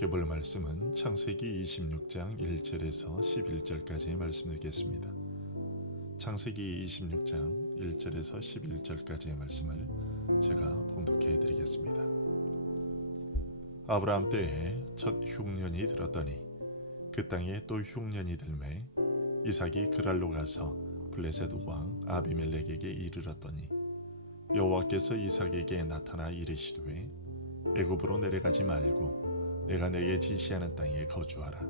함께 볼 말씀은 창세기 26장 1절에서 11절까지의 말씀 되겠습니다. 창세기 26장 1절에서 11절까지의 말씀을 제가 봉독해 드리겠습니다. 아브라함 때에 첫 흉년이 들었더니 그 땅에 또 흉년이 들매 이삭이 그랄로 가서 블레셋 왕 아비멜렉에게 이르렀더니 여호와께서 이삭에게 나타나 이르시되 애굽으로 내려가지 말고 내가 내게 지시하는 땅에 거주하라.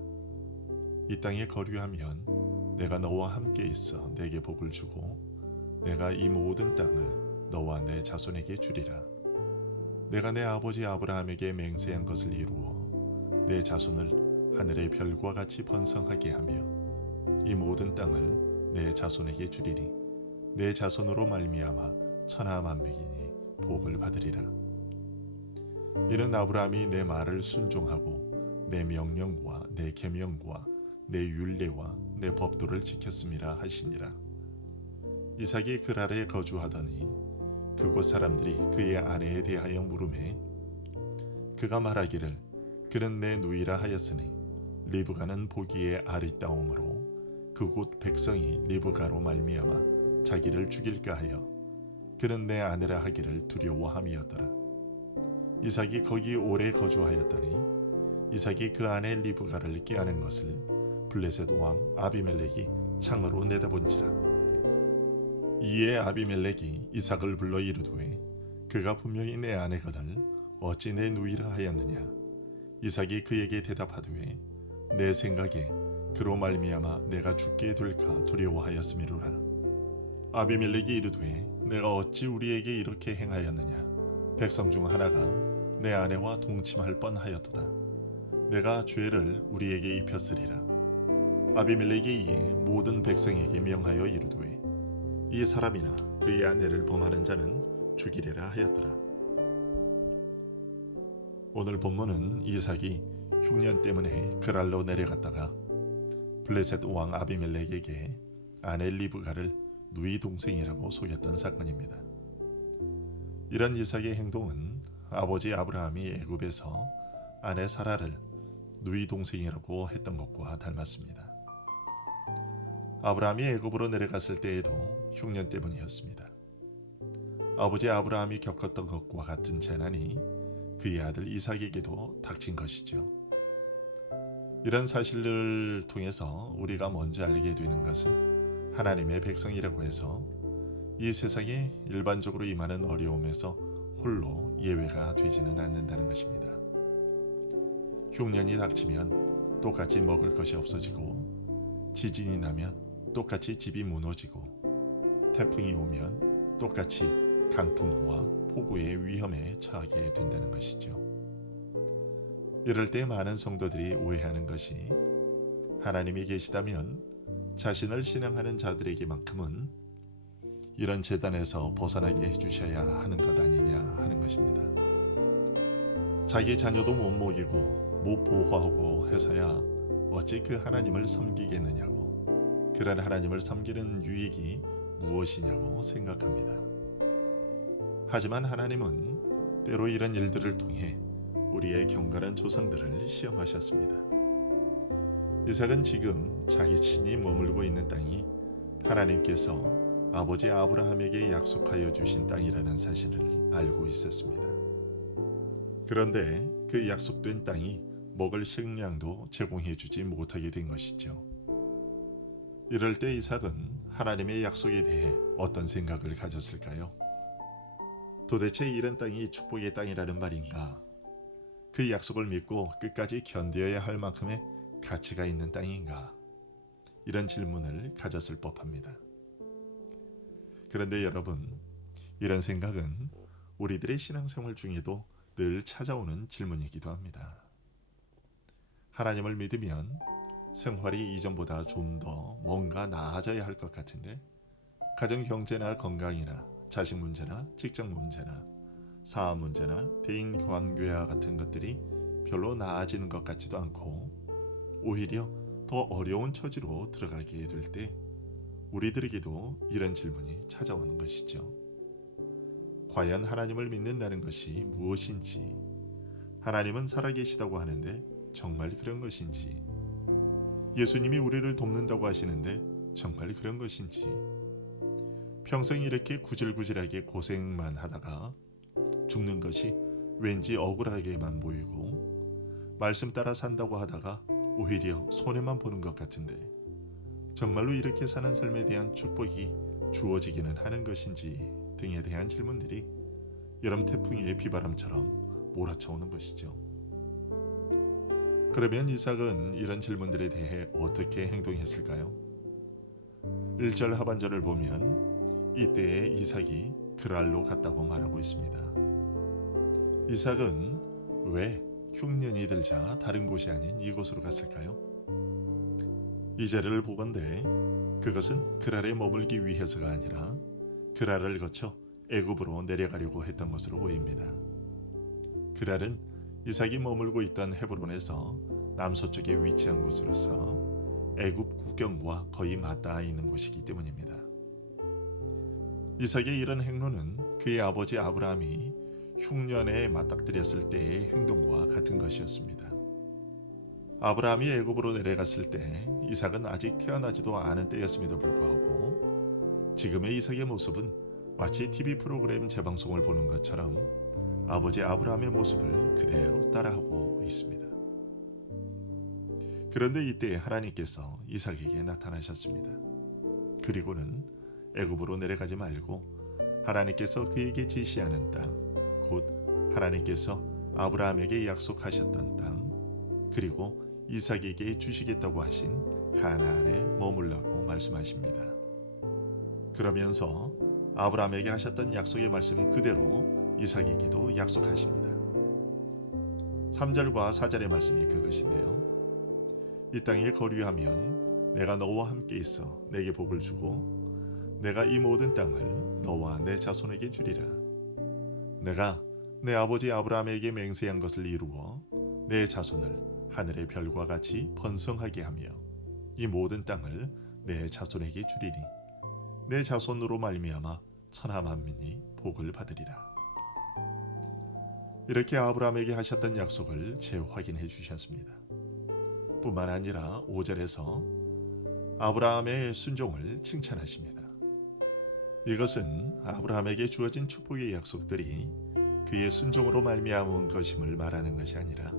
이 땅에 거류하면 내가 너와 함께 있어 내게 복을 주고 내가 이 모든 땅을 너와 내 자손에게 주리라. 내가 내 아버지 아브라함에게 맹세한 것을 이루어 내 자손을 하늘의 별과 같이 번성하게 하며 이 모든 땅을 내 자손에게 주리니 내 자손으로 말미암아 천하 만민이 복을 받으리라. 이는 아브라함이 내 말을 순종하고 내 명령과 내 계명과 내 율례와 내 법도를 지켰음이라 하시니라. 이삭이 그랄에 거주하더니 그곳 사람들이 그의 아내에 대하여 물으매 그가 말하기를 그는 내 누이라 하였으니 리브가는 보기에 아리따움으로 그곳 백성이 리브가로 말미암아 자기를 죽일까 하여 그는 내 아내라 하기를 두려워함이었더라. 이삭이 거기 오래 거주하였더니 이삭이 그 아내 리브가를 꾀하는 것을 블레셋 왕 아비멜렉이 창으로 내다본지라. 이에 아비멜렉이 이삭을 불러 이르되 그가 분명히 내 아내거늘 어찌 내 누이라 하였느냐. 이삭이 그에게 대답하되 내 생각에 그로 말미암아 내가 죽게 될까 두려워하였음이로라. 아비멜렉이 이르되 내가 어찌 우리에게 이렇게 행하였느냐. 백성 중 하나가 내 아내와 동침할 뻔하였도다. 내가 죄를 우리에게 입혔으리라. 아비멜렉이 이에 모든 백성에게 명하여 이르되 이 사람이나 그의 아내를 범하는 자는 죽이리라 하였더라. 오늘 본문은 이삭이 흉년 때문에 그랄로 내려갔다가 블레셋 왕 아비멜렉에게 아내 리브가를 누이 동생이라고 속였던 사건입니다. 이런 이삭의 행동은 아버지 아브라함이 애굽에서 아내 사라를 누이 동생이라고 했던 것과 닮았습니다. 아브라함이 애굽으로 내려갔을 때에도 흉년 때문이었습니다. 아버지 아브라함이 겪었던 것과 같은 재난이 그의 아들 이삭에게도 닥친 것이죠. 이런 사실을 통해서 우리가 먼저 알게 되는 것은 하나님의 백성이라고 해서 이 세상에 일반적으로 임하는 어려움에서 홀로 예외가 되지는 않는다는 것입니다. 흉년이 닥치면 똑같이 먹을 것이 없어지고 지진이 나면 똑같이 집이 무너지고 태풍이 오면 똑같이 강풍과 폭우의 위험에 처하게 된다는 것이죠. 이럴 때 많은 성도들이 오해하는 것이 하나님이 계시다면 자신을 신앙하는 자들에게만큼은 이런 재단에서 벗어나게 해주셔야 하는 것 아니냐 하는 것입니다. 자기 자녀도 못 먹이고 못 보호하고 해서야 어찌 그 하나님을 섬기겠느냐고, 그런 하나님을 섬기는 유익이 무엇이냐고 생각합니다. 하지만 하나님은 때로 이런 일들을 통해 우리의 경건한 조상들을 시험하셨습니다. 이삭은 지금 자기 친히 머물고 있는 땅이 하나님께서 아버지 아브라함에게 약속하여 주신 땅이라는 사실을 알고 있었습니다. 그런데 그 약속된 땅이 먹을 식량도 제공해 주지 못하게 된 것이죠. 이럴 때 이삭은 하나님의 약속에 대해 어떤 생각을 가졌을까요? 도대체 이런 땅이 축복의 땅이라는 말인가? 그 약속을 믿고 끝까지 견뎌야 할 만큼의 가치가 있는 땅인가? 이런 질문을 가졌을 법합니다. 그런데 여러분, 이런 생각은 우리들의 신앙생활 중에도 늘 찾아오는 질문이기도 합니다. 하나님을 믿으면 생활이 이전보다 좀 더 뭔가 나아져야 할 것 같은데 가정 경제나 건강이나 자식 문제나 직장 문제나 사업 문제나 대인 관계와 같은 것들이 별로 나아지는 것 같지도 않고 오히려 더 어려운 처지로 들어가게 될 때 우리들에게도 이런 질문이 찾아오는 것이죠. 과연 하나님을 믿는다는 것이 무엇인지, 하나님은 살아계시다고 하는데 정말 그런 것인지, 예수님이 우리를 돕는다고 하시는데 정말 그런 것인지, 평생 이렇게 구질구질하게 고생만 하다가 죽는 것이 왠지 억울하게만 보이고 말씀 따라 산다고 하다가 오히려 손해만 보는 것 같은데 정말로 이렇게 사는 삶에 대한 축복이 주어지기는 하는 것인지 등에 대한 질문들이 여름 태풍의 비바람처럼 몰아쳐오는 것이죠. 그러면 이삭은 이런 질문들에 대해 어떻게 행동했을까요? 1절 하반절을 보면 이때에 이삭이 그랄로 갔다고 말하고 있습니다. 이삭은 왜 흉년이 들자 다른 곳이 아닌 이곳으로 갔을까요? 이 자리를 보건대 그것은 그랄에 머물기 위해서가 아니라 그랄을 거쳐 애굽으로 내려가려고 했던 것으로 보입니다. 그랄은 이삭이 머물고 있던 헤브론에서 남서쪽에 위치한 곳으로서 애굽 국경과 거의 맞닿아 있는 곳이기 때문입니다. 이삭의 이런 행로는 그의 아버지 아브라함이 흉년에 맞닥뜨렸을 때의 행동과 같은 것이었습니다. 아브라함이 애굽으로 내려갔을 때 이삭은 아직 태어나지도 않은 때였음에도 불구하고 지금의 이삭의 모습은 마치 TV 프로그램 재방송을 보는 것처럼 아버지 아브라함의 모습을 그대로 따라하고 있습니다. 그런데 이때 하나님께서 이삭에게 나타나셨습니다. 그리고는 애굽으로 내려가지 말고 하나님께서 그에게 지시하는 땅, 곧 하나님께서 아브라함에게 약속하셨던 땅, 그리고 이삭에게 주시겠다고 하신 가나안에 머물라고 말씀하십니다. 그러면서 아브라함에게 하셨던 약속의 말씀 그대로 이삭에게도 약속하십니다. 3절과 4절의 말씀이 그것인데요. 이 땅에 거류하면 내가 너와 함께 있어 내게 복을 주고 내가 이 모든 땅을 너와 내 자손에게 주리라. 내가 내 아버지 아브라함에게 맹세한 것을 이루어 내 자손을 하늘의 별과 같이 번성하게 하며 이 모든 땅을 내 자손에게 주리니 내 자손으로 말미암아 천하 만민이 복을 받으리라. 이렇게 아브라함에게 하셨던 약속을 재확인해 주셨습니다. 뿐만 아니라 5절에서 아브라함의 순종을 칭찬하십니다. 이것은 아브라함에게 주어진 축복의 약속들이 그의 순종으로 말미암은 것임을 말하는 것이 아니라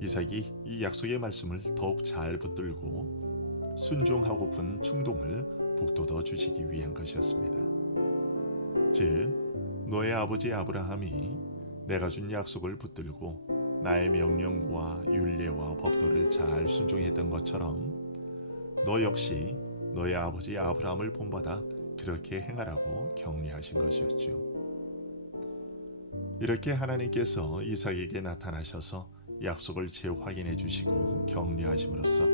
이삭이 이 약속의 말씀을 더욱 잘 붙들고 순종하고픈 충동을 북돋워 주시기 위한 것이었습니다. 즉, 너의 아버지 아브라함이 내가 준 약속을 붙들고 나의 명령과 율례와 법도를 잘 순종했던 것처럼 너 역시 너의 아버지 아브라함을 본받아 그렇게 행하라고 격려하신 것이었죠. 이렇게 하나님께서 이삭에게 나타나셔서 약속을 재확인해 주시고 격려하심으로써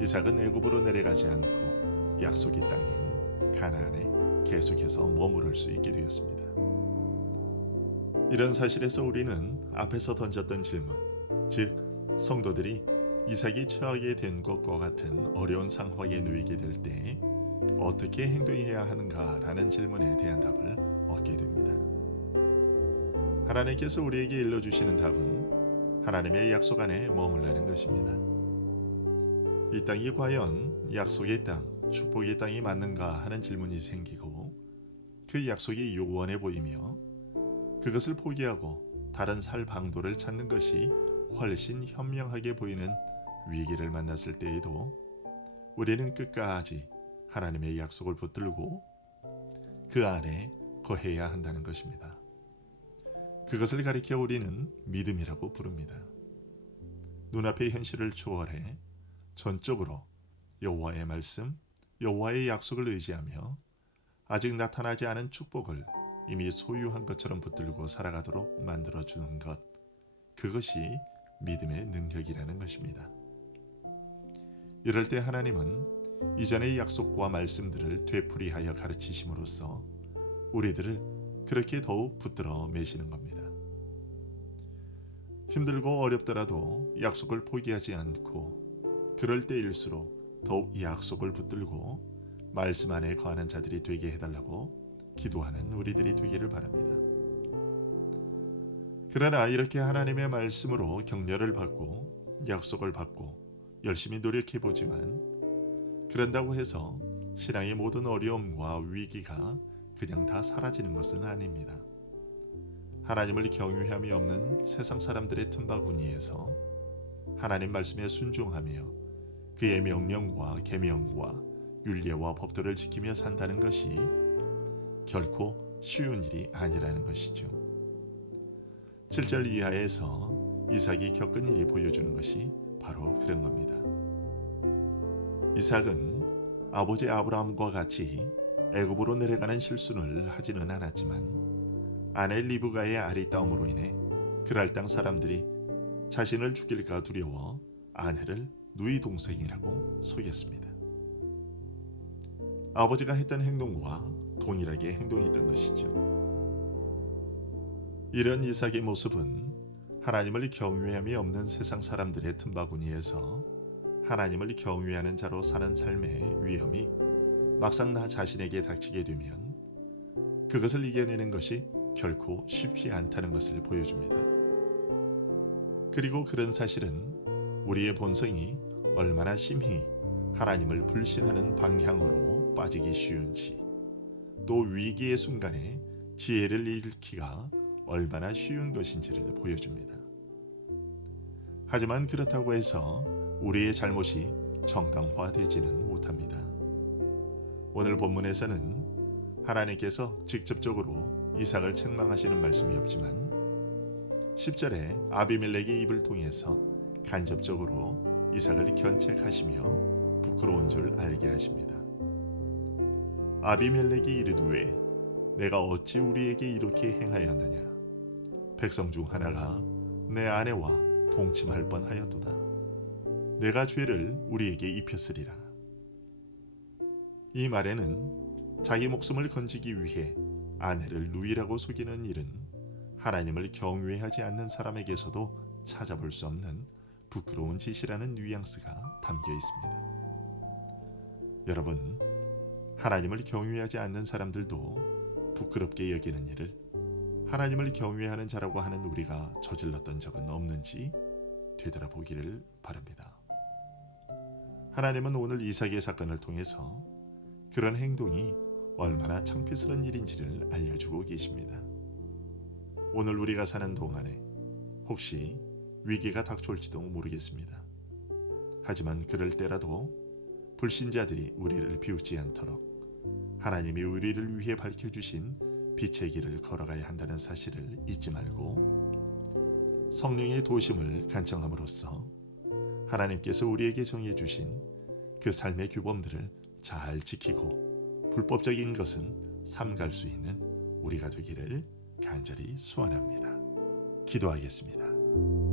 이삭은 애굽으로 내려가지 않고 약속의 땅인 가나안에 계속해서 머무를 수 있게 되었습니다. 이런 사실에서 우리는 앞에서 던졌던 질문, 즉 성도들이 이삭이 처하게 된 것과 같은 어려운 상황에 놓이게 될 때 어떻게 행동해야 하는가라는 질문에 대한 답을 얻게 됩니다. 하나님께서 우리에게 일러주시는 답은 하나님의 약속 안에 머물라는 것입니다. 이 땅이 과연 약속의 땅, 축복의 땅이 맞는가 하는 질문이 생기고 그 약속이 요원해 보이며 그것을 포기하고 다른 살 방도를 찾는 것이 훨씬 현명하게 보이는 위기를 만났을 때에도 우리는 끝까지 하나님의 약속을 붙들고 그 안에 거해야 한다는 것입니다. 그것을 가리켜 우리는 믿음이라고 부릅니다. 눈앞의 현실을 초월해 전적으로 여호와의 말씀, 여호와의 약속을 의지하며 아직 나타나지 않은 축복을 이미 소유한 것처럼 붙들고 살아가도록 만들어주는 것, 그것이 믿음의 능력이라는 것입니다. 이럴 때 하나님은 이전의 약속과 말씀들을 되풀이하여 가르치심으로써 우리들을 그렇게 더욱 붙들어 매시는 겁니다. 힘들고 어렵더라도 약속을 포기하지 않고 그럴 때일수록 더욱 이 약속을 붙들고 말씀 안에 거하는 자들이 되게 해달라고 기도하는 우리들이 되기를 바랍니다. 그러나 이렇게 하나님의 말씀으로 격려를 받고 약속을 받고 열심히 노력해보지만 그런다고 해서 신앙의 모든 어려움과 위기가 그냥 다 사라지는 것은 아닙니다. 하나님을 경외함이 없는 세상 사람들의 틈바구니에서 하나님 말씀에 순종하며 그의 명령과 계명과 율례와 법도를 지키며 산다는 것이 결코 쉬운 일이 아니라는 것이죠. 7절 이하에서 이삭이 겪은 일이 보여주는 것이 바로 그런 겁니다. 이삭은 아버지 아브라함과 같이 애굽으로 내려가는 실수를 하지는 않았지만 아내 리브가의 아리따움으로 인해 그랄 땅 사람들이 자신을 죽일까 두려워 아내를 누이 동생이라고 속였습니다. 아버지가 했던 행동과 동일하게 행동했던 것이죠. 이런 이삭의 모습은 하나님을 경외함이 없는 세상 사람들의 틈바구니에서 하나님을 경외하는 자로 사는 삶의 위험이 막상 나 자신에게 닥치게 되면 그것을 이겨내는 것이 결코 쉽지 않다는 것을 보여줍니다. 그리고 그런 사실은 우리의 본성이 얼마나 심히 하나님을 불신하는 방향으로 빠지기 쉬운지, 또 위기의 순간에 지혜를 잃기가 얼마나 쉬운 것인지를 보여줍니다. 하지만 그렇다고 해서 우리의 잘못이 정당화되지는 못합니다. 오늘 본문에서는 하나님께서 직접적으로 이삭을 책망하시는 말씀이 없지만 10절에 아비멜렉의 입을 통해서 간접적으로 이삭을 견책하시며 부끄러운 줄 알게 하십니다. 아비멜렉이 이르되 내가 어찌 우리에게 이렇게 행하였느냐? 백성 중 하나가 내 아내와 동침할 뻔하였도다. 내가 죄를 우리에게 입혔으리라. 이 말에는 자기 목숨을 건지기 위해 아내를 누이라고 속이는 일은 하나님을 경외하지 않는 사람에게서도 찾아볼 수 없는 부끄러운 짓이라는 뉘앙스가 담겨 있습니다. 여러분, 하나님을 경외하지 않는 사람들도 부끄럽게 여기는 일을 하나님을 경외하는 자라고 하는 우리가 저질렀던 적은 없는지 되돌아보기를 바랍니다. 하나님은 오늘 이삭의 사건을 통해서 그런 행동이 얼마나 창피스러운 일인지를 알려주고 계십니다. 오늘 우리가 사는 동안에 혹시 위기가 닥쳐올지도 모르겠습니다. 하지만 그럴 때라도 불신자들이 우리를 비웃지 않도록 하나님이 우리를 위해 밝혀주신 빛의 길을 걸어가야 한다는 사실을 잊지 말고 성령의 도심을 간청함으로써 하나님께서 우리에게 정해주신 그 삶의 규범들을 잘 지키고 불법적인 것은 삼갈 수 있는 우리가 되기를 간절히 소원합니다. 기도하겠습니다.